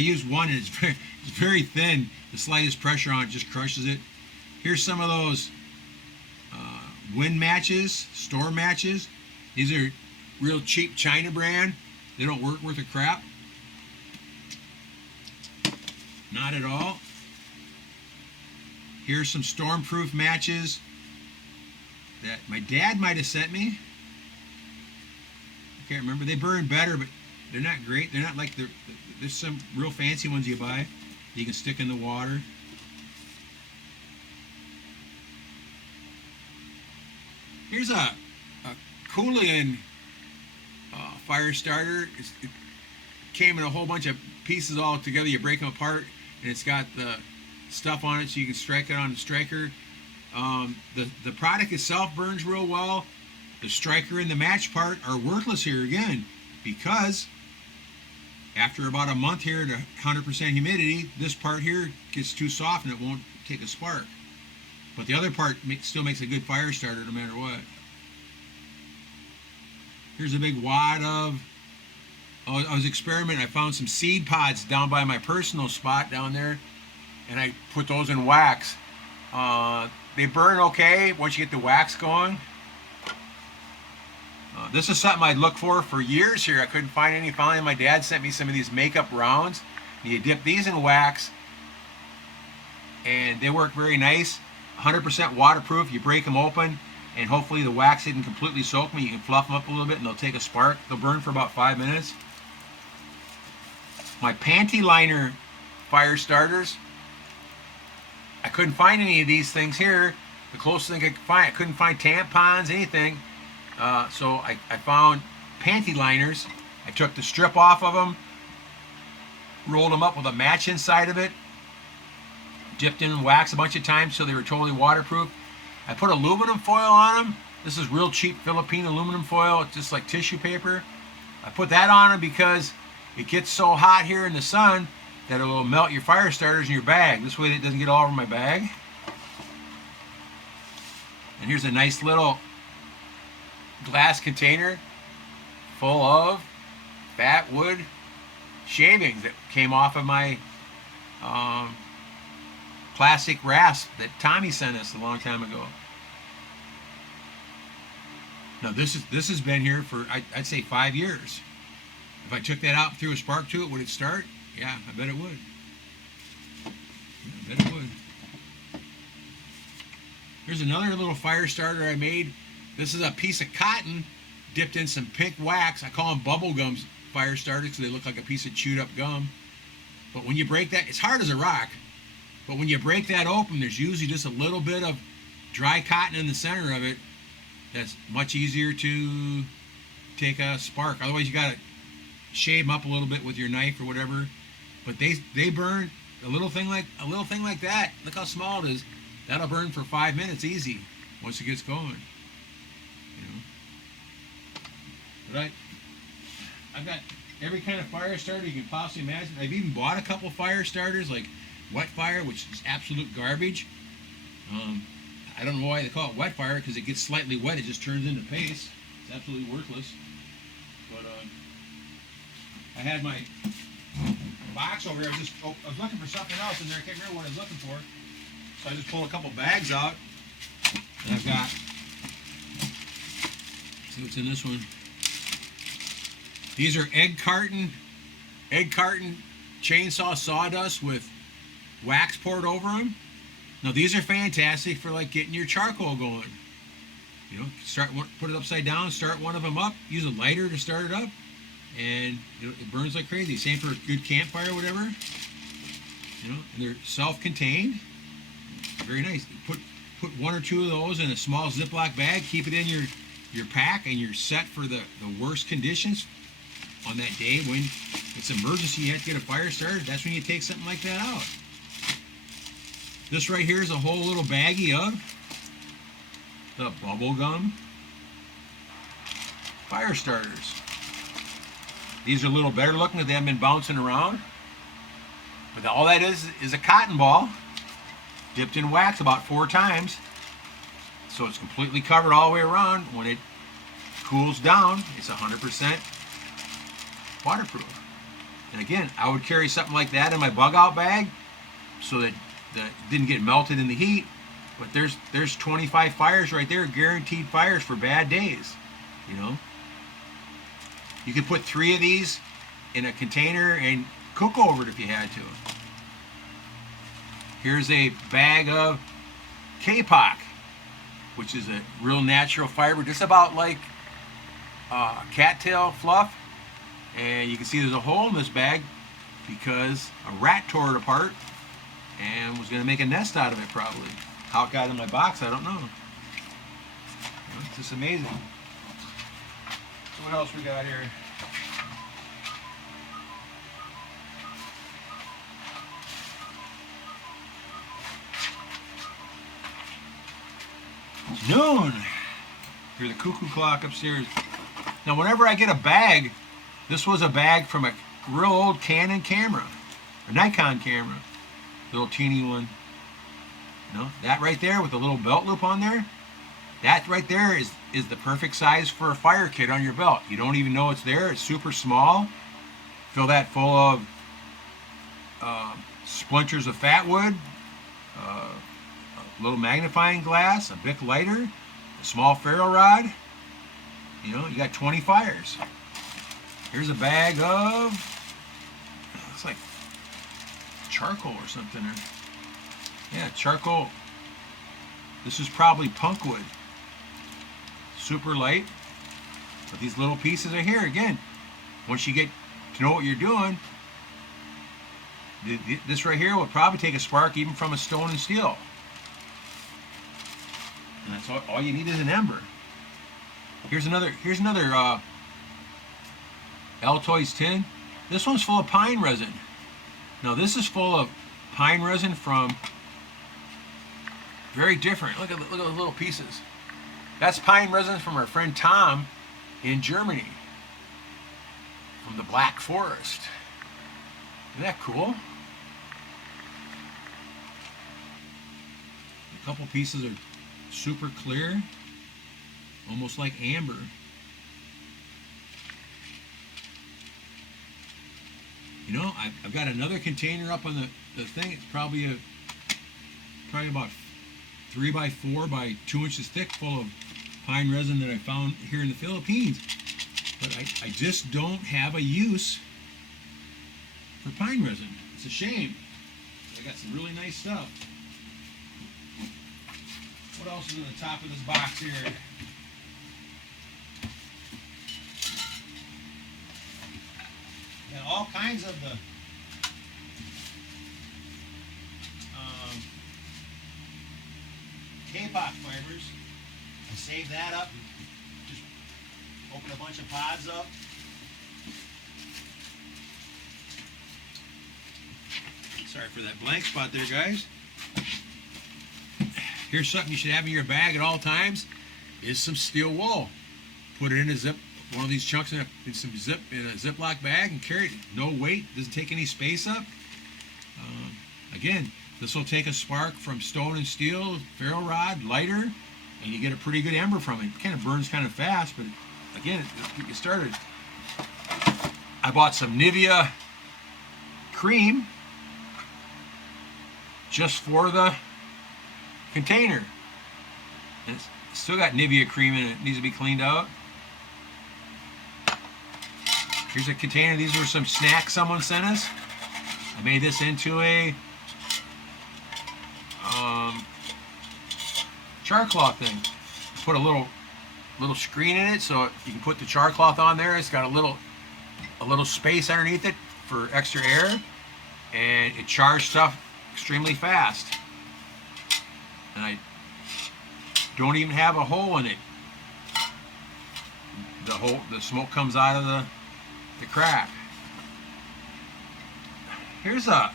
use one and it's very thin. The slightest pressure on it just crushes it. Here's some of those wind matches, store matches. These are real cheap China brand. They don't work worth a crap. Not at all. Here's some stormproof matches that my dad might have sent me. I can't remember. They burn better, but they're not great. They're not like there's some real fancy ones you buy that you can stick in the water. Here's a Koolian fire starter. It came in a whole bunch of pieces all together. You break them apart, and it's got the stuff on it so you can strike it on the striker. The product itself burns real well. The striker and the match part are worthless here again, because after about a month here to 100% humidity, this part here gets too soft and it won't take a spark. But the other part still makes a good fire starter no matter what. Here's a big wad of, I was experimenting. I found some seed pods down by my personal spot down there, and I put those in wax. They burn okay once you get the wax going. This is something I'd look for years here. I couldn't find any. Finally, my dad sent me some of these makeup rounds. You dip these in wax, and they work very nice. 100% waterproof. You break them open, and hopefully the wax didn't completely soak them. You can fluff them up a little bit, and they'll take a spark. They'll burn for about 5 minutes. My panty liner fire starters, I couldn't find any of these things here. The closest thing I could find, I couldn't find tampons, anything. So I found panty liners. I took the strip off of them, rolled them up with a match inside of it, dipped in wax a bunch of times so they were totally waterproof. I put aluminum foil on them. This is real cheap Philippine aluminum foil. It's just like tissue paper. I put that on them because it gets so hot here in the sun that it will melt your fire starters in your bag. This way it doesn't get all over my bag. And here's a nice little glass container full of fat wood shavings that came off of my plastic rasp that Tommy sent us a long time ago. Now this has been here for I'd say 5 years. If I took that out and threw a spark to it, would it start? Yeah, I bet it would. Yeah, I bet it would. Here's another little fire starter I made. This is a piece of cotton dipped in some pink wax. I call them bubble gum fire starters because they look like a piece of chewed up gum. But when you break that, it's hard as a rock. But when you break that open, there's usually just a little bit of dry cotton in the center of it. That's much easier to take a spark. Otherwise, you got to shave them up a little bit with your knife or whatever. But they burn. A little thing like that. Look how small it is. That'll burn for 5 minutes easy once it gets going. You know. But I've got every kind of fire starter you can possibly imagine. I've even bought a couple fire starters like wet fire, which is absolute garbage. I don't know why they call it wet fire, because it gets slightly wet, it just turns into paste. It's absolutely worthless. But I had my box over here. I was looking for something else in there. I can't remember what I was looking for. So I just pulled a couple bags out. And I've got, see what's in this one. These are egg carton chainsaw sawdust with wax poured over them. Now these are fantastic for like getting your charcoal going. You know, put it upside down, start one of them up, use a lighter to start it up, and it burns like crazy. Same for a good campfire or whatever. You know, and they're self-contained. Very nice. Put 1 or 2 of those in a small Ziploc bag, keep it in your pack, and you're set for the worst conditions on that day when it's emergency, you have to get a fire started. That's when you take something like that out. This right here is a whole little baggie of the bubble gum fire starters. These are a little better looking because they haven't been bouncing around. But all that is a cotton ball dipped in wax about 4 times. So it's completely covered all the way around. When it cools down, it's 100% waterproof. And again, I would carry something like that in my bug out bag so that it didn't get melted in the heat. But there's 25 fires right there, guaranteed fires for bad days. You know, you could put 3 of these in a container and cook over it if you had to. Here's a bag of kapok, which is a real natural fiber, just about like cattail fluff. And you can see there's a hole in this bag because a rat tore it apart and was going to make a nest out of it probably. How it got in my box, I don't know. It's just amazing. So what else we got here? It's noon. Hear the cuckoo clock upstairs. Now whenever I get a bag, this was a bag from a real old Canon camera, a Nikon camera, little teeny one. You know, that right there with the little belt loop on there, that right there is the perfect size for a fire kit on your belt. You don't even know it's there. It's super small. Fill that full of splinters of fat wood, a little magnifying glass, a Bic lighter, a small ferro rod. You know, you got 20 fires. Here's a bag of, it's like charcoal or something. Yeah, charcoal. This is probably punk wood. Super light. But these little pieces are here. Again, once you get to know what you're doing, this right here will probably take a spark even from a stone and steel. And that's all you need is an ember. Here's another Altoids tin. This one's full of pine resin. Now this is full of pine resin from very different. Look at the little pieces. That's pine resin from our friend Tom in Germany, from the Black Forest. Isn't that cool? A couple pieces are super clear, almost like amber. You know, I've got another container up on the thing. It's probably about 3 by 4 by 2 inches thick, full of pine resin that I found here in the Philippines. But I just don't have a use for pine resin. It's a shame. I got some really nice stuff. What else is in the top of this box here? Yeah, all kinds of the kapok fibers. I save that up. Just open a bunch of pods up. Sorry for that blank spot there, guys. Here's something you should have in your bag at all times, is some steel wool. Put it in one of these chunks in a Ziploc bag and carry it. No weight, doesn't take any space up. Again, this will take a spark from stone and steel, ferro rod, lighter, and you get a pretty good ember from it. It kind of burns kind of fast, but again, it'll get you started. I bought some Nivea cream just for the container. And it's still got Nivea cream in it. It needs to be cleaned out. Here's a container. These were some snacks someone sent us. I made this into a char cloth thing. Put a little screen in it so you can put the char cloth on there. It's got a little space underneath it for extra air, and it chars stuff extremely fast. And I don't even have a hole in it. The smoke comes out of the crack. Here's a,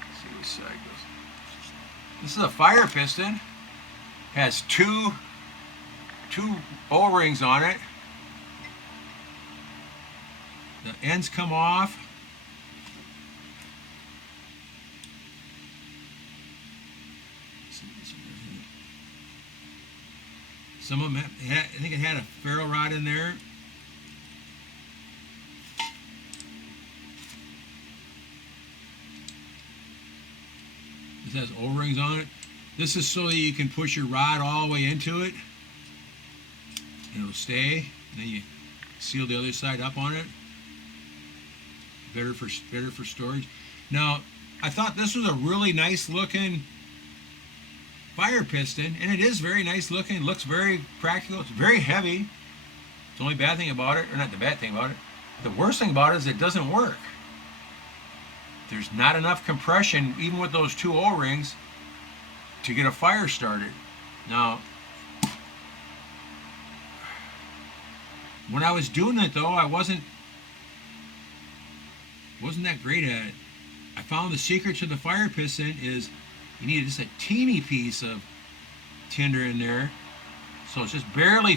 let's see which side goes. This is a fire piston. Has two O-rings on it. The ends come off. Some of them I think it had a ferro rod in there. This has O-rings on it. This is so that you can push your rod all the way into it. And it'll stay. And then you seal the other side up on it. Better for storage. Now, I thought this was a really nice looking fire piston, and it is very nice looking. It looks very practical. It's very heavy. The only bad thing about it, or not the bad thing about it, the worst thing about it is it doesn't work. There's not enough compression, even with those two O-rings, to get a fire started. Now, when I was doing it though, I wasn't that great at it. I found the secret to the fire piston is you need just a teeny piece of tinder in there. So it's just barely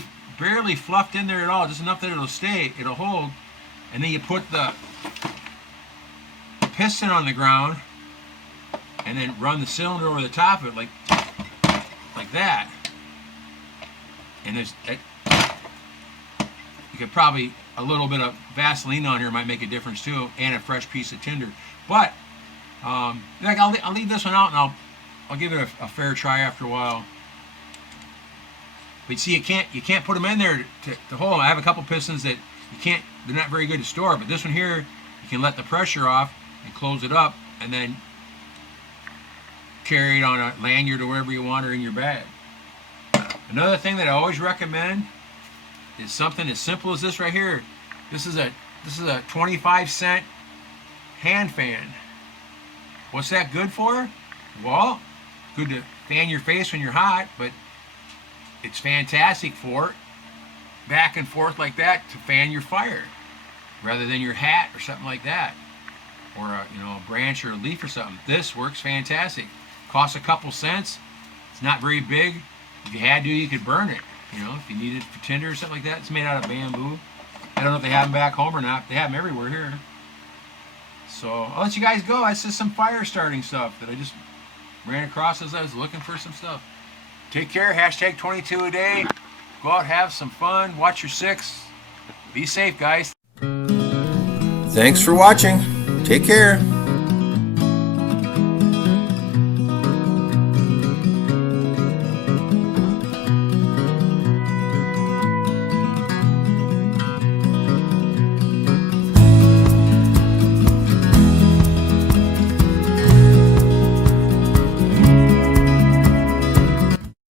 fluffed in there at all, just enough that it'll hold. And then you put the piston on the ground and then run the cylinder over the top of it like that. And you could probably, a little bit of Vaseline on here might make a difference too, and a fresh piece of tinder. But I'll leave this one out, and I'll give it a fair try after a while. But see, you can't put them in there to hold them. I have a couple pistons that they're not very good to store, but this one here, you can let the pressure off and close it up, and then carry it on a lanyard or wherever you want, or in your bag. Another thing that I always recommend is something as simple as this right here. This is a 25-cent hand fan. What's that good for? Well, good to fan your face when you're hot, but it's fantastic for back and forth like that to fan your fire, rather than your hat or something like that, or a branch or a leaf or something. This works fantastic. Costs a couple cents. It's not very big. If you had to, you could burn it. If you needed for tinder or something like that. It's made out of bamboo. I don't know if they have them back home or not. They have them everywhere here. So I'll let you guys go. That's just some fire starting stuff that I just ran across as I was looking for some stuff. Take care. Hashtag 22 a day. Go out, have some fun. Watch your six. Be safe, guys. Thanks for watching. Take care.